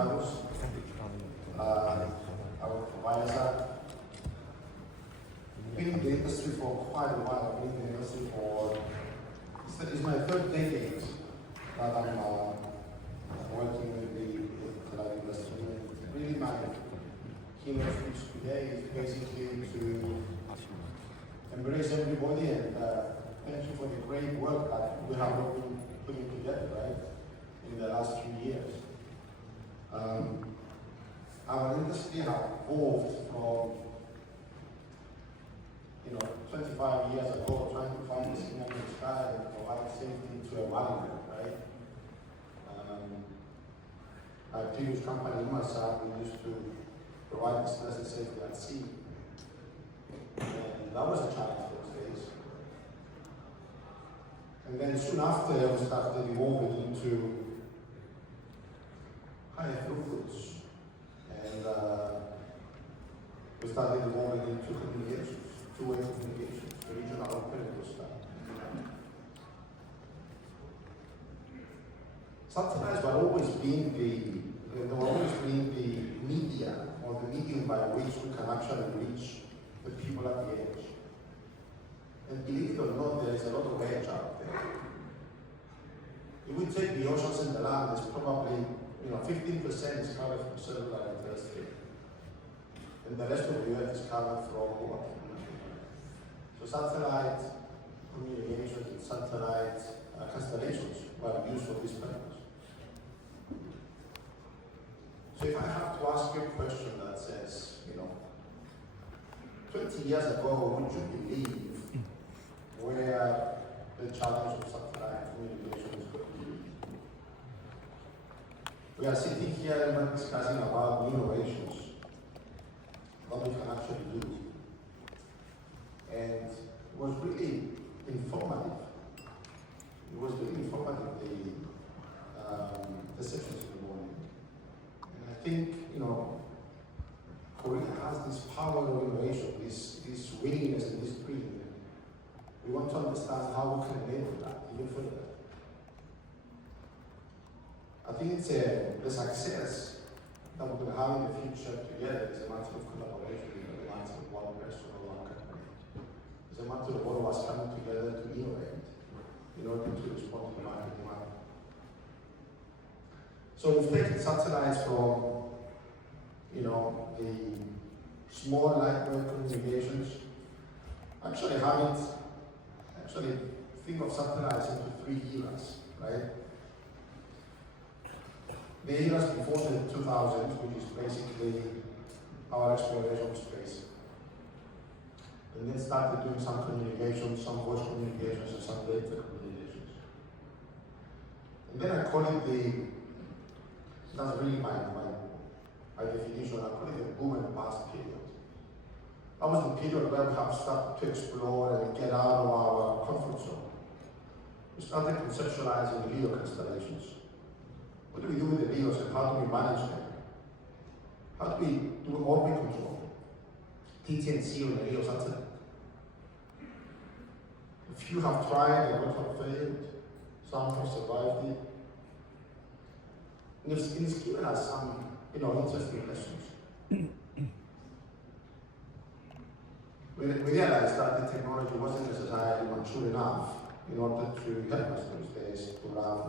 Magnus. I work for Viasat. I've been in the industry for quite a while. I've been in the industry for, it's my third decade that I'm working with the light industry. Really, my keynote speech today is basically to embrace everybody and thank you for the great work that we have been putting together, right, in the last few years. Our industry has evolved from 25 years ago, trying to find a signal in the sky and provide safety to a mariner, right? My previous company, myself, we used to provide business and safety at sea. And that was a challenge those days. And then soon after, we started evolving into higher throughputs. And we started evolving into communications, two-way communications, regional and critical stuff. Satellites were always being the media or the medium by which we can actually reach the people at the edge. And believe it or not, there is a lot of edge out there. If we take the oceans and the land, there's probably 15% is covered from cellular and terrestrial. And the rest of the earth is covered from water. So satellite communications and satellite constellations were used for this purpose. So if I have to ask you a question that says, 20 years ago, would you believe where the challenge of satellite communications could be? We are sitting here and discussing about new innovations, what we can actually do. And it was really informative. It was really informative, the sessions in the morning. And I think, Korea has this power of innovation, this willingness and this dream. We want to understand how we can enable that even further. I think it's the success that we're going to have in the future together is a matter of collaboration, a matter of one person or one company. It's a matter of all of us coming together to innovate in order to respond to the market demand. So we've taken satellites from the small lightweight communications. Actually think of satellites into three eras, right? The eras before the 2000s, which is basically our exploration of space. And then started doing some communications, some voice communications, and some data communications. And then I call it that's really my definition, I call it the boom and bust period. That was the period where we have started to explore and get out of our comfort zone. We started conceptualizing LEO constellations. What do we do with the LEOs and how do we manage them? How do we do orbit control? TT&C on the LEO satellite. A few have tried, a lot have failed, some have survived it. And it's given us some interesting lessons. We realized that the technology wasn't necessarily mature enough in order to help us those days to run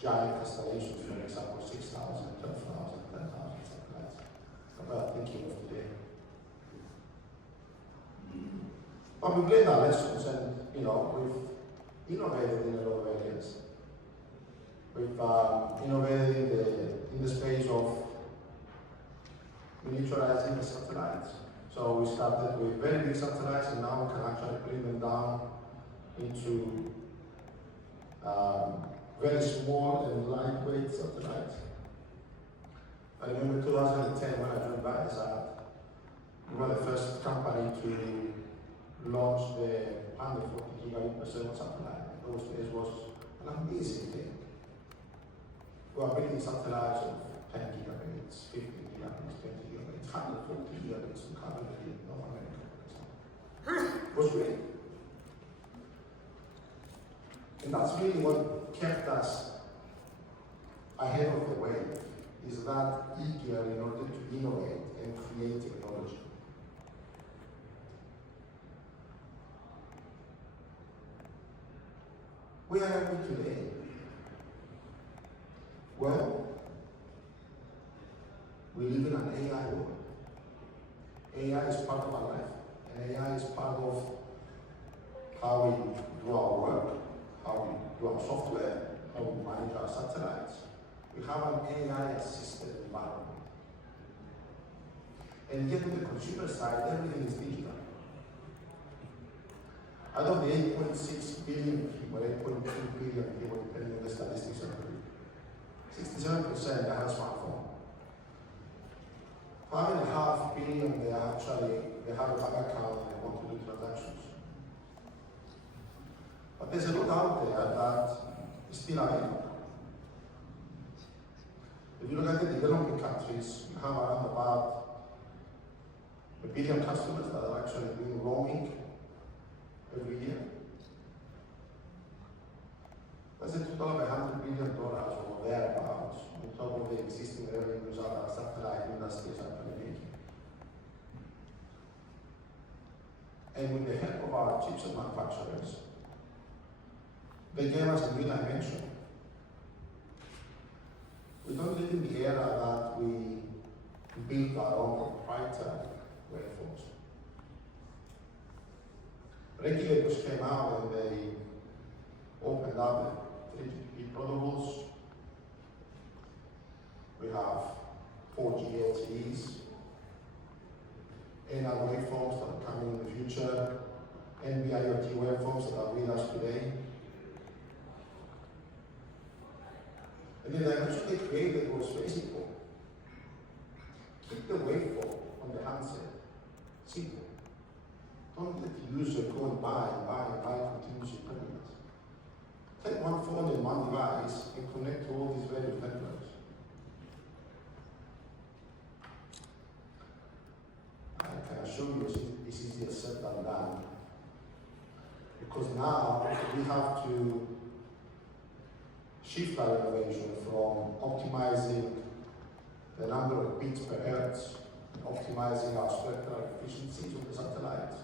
giant constellations, for example, 6,000, 12,000, 10,000 satellites. About thinking of today. But we learned our lessons and, we've innovated in a lot of areas. We've innovated in the space of miniaturizing the satellites. So we started with very big satellites and now we can actually bring them down into very small and lightweight satellites. I remember 2010 when I joined Viasat, we were the first company to launch the 140 gigabit per second satellite. Those days was an amazing thing. We are building satellites of 10 gigabits, 50 gigabits, 20 gigabits, 140 gigabits to cover North America, for example. It was great. And that's really what kept us ahead of the wave, is that eager in order to innovate and create technology. Where are we today? Well, we live in an AI world. AI is part of our life, and AI is part of how we do our work, how we do our software, how we manage our satellites. We have an AI-assisted environment. And yet on the consumer side, everything is digital. Out of the 8.6 billion people, 8.2 billion people, depending on the statistics, 67% have a smartphone. 5.5 billion, they have a bank account and they want to do transactions. But there's a lot out there that is still available. If you look at the developing countries, you have around about 1 billion customers that are actually doing roaming every year. That's a total of $100 billion or thereabouts, on top of the existing revenues that our satellite industries are making. And with the help of our chipset manufacturers, they gave us a new dimension. We don't live in the era that we build our own proprietary waveforms. Regulators came out and they opened up the 3GPP protocols. We have 4G LTEs, NR waveforms that are coming in the future, NB-IoT waveforms that are with us today. And the dimension they created was very simple. Keep the waveform on the handset. Simple. Don't let the user go and buy continuously terminals. Take one phone and one device and connect to all these various networks. I can assure you it's easier said than done. Because now we have to shift our innovation from optimizing the number of bits per hertz, optimizing our spectral efficiencies of the satellites,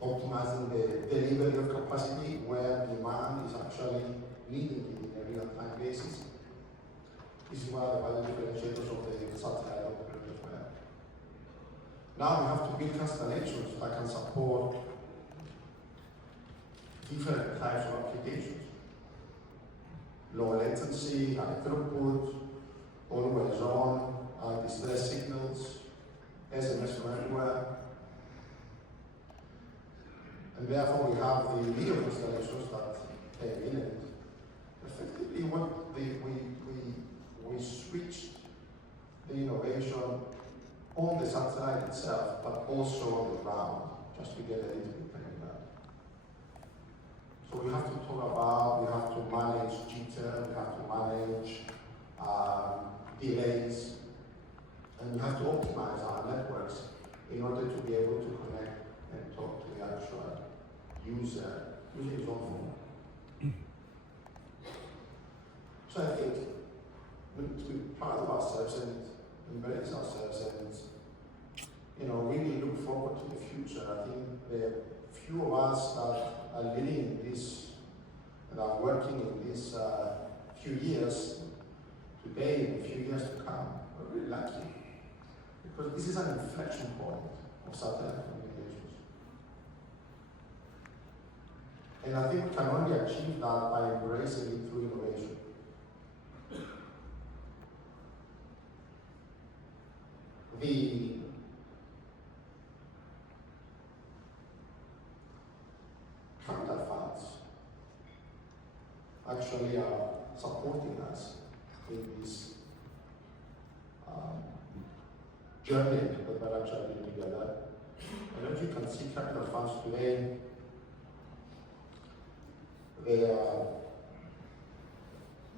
optimizing the delivery of capacity where demand is actually needed in a real-time basis. This is one of the value differentiators of the satellite operators were. Now we have to build constellations that can support different types of applications. Low latency, high throughput, always on, distress signals, SMS from everywhere. And therefore we have the LEO constellations that came in it. Effectively we switched the innovation on the satellite itself, but also on the ground, just to get a little bit better that. So we have to talk about, we have to manage jitter, we have to manage delays, and we have to optimize our networks in order to be able to connect and talk to the actual user using his own phone. So I think we need to be proud of ourselves and embrace ourselves and really look forward to the future. I think the few of us that are living in this and are working in this few years today and a few years to come are really lucky, because this is an inflection point of satellite communications. And I think we can only achieve that by embracing it through innovation. The capital funds actually are supporting us in this journey that we're actually doing together. And as you can see, capital funds today, they are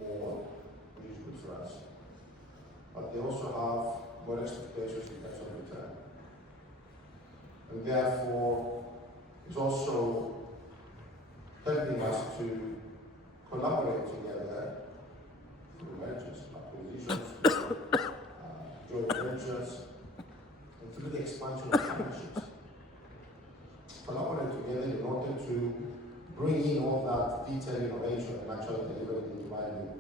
more, which is good for us. But they also have more expectations in terms of return. And therefore, it's also helping us to collaborate together joint ventures, and through the expansion of partnerships, collaborate together in order to bring in all that detailed innovation and actually deliver it into value.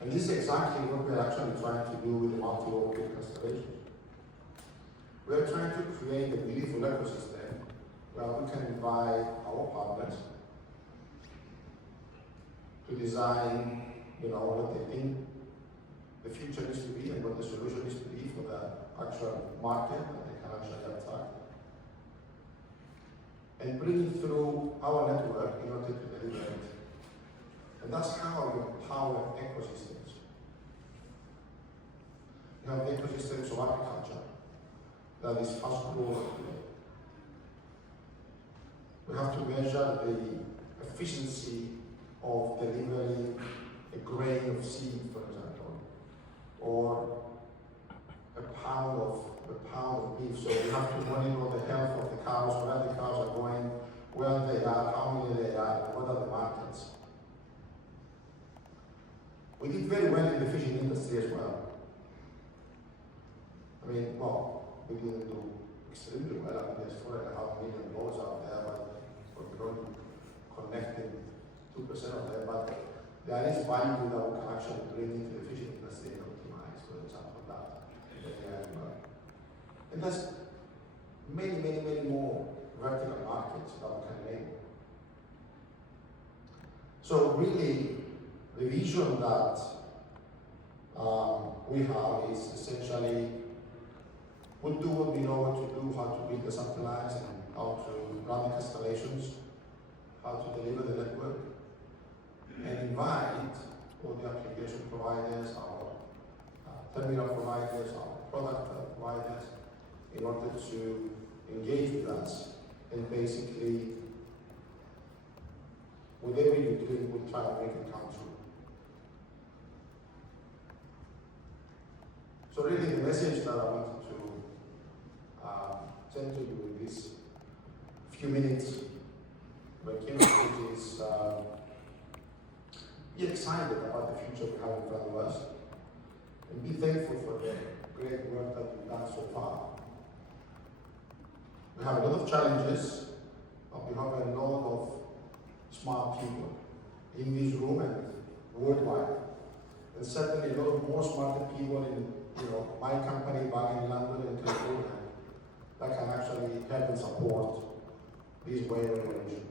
And this is exactly what we're actually trying to do with the multi-orbit constellations. We're trying to create a beautiful ecosystem where we can invite our partners to design, what they think the future needs to be and what the solution needs to be for the actual market that they can actually attack. And bring it through our network in order to deliver it. And that's how we empower ecosystems. You have ecosystems of agriculture that is fast growing today. We have to measure the efficiency of delivering a grain of seed, for example, or a pound of beef. So we have to monitor the health of the cows, where the cows are going, where they are, how many they are, and what are the markets. We did very well in the fishing industry as well. We didn't do extremely well. There's $4.5 million out there, but we're not connecting 2% of them. But there is value that we can actually bring into the fishing industry and optimize, for example, that. And there's many more vertical markets that we can enable. So really, the vision that we have is essentially we'll do what we know what to do, how to build the satellites and how to run the constellations, how to deliver the network, and invite all the application providers, our terminal providers, our product providers, in order to engage with us and basically whatever you do, we'll try to make it come true. So really the message that I wanted to send to you in this few minutes is be excited about the future we have in front of us and be thankful for the great work that we've done so far. We have a lot of challenges, but we have a lot of smart people in this room and worldwide. And certainly a lot of more smarter people in my company back in London and California that can actually help and support this wave of innovation.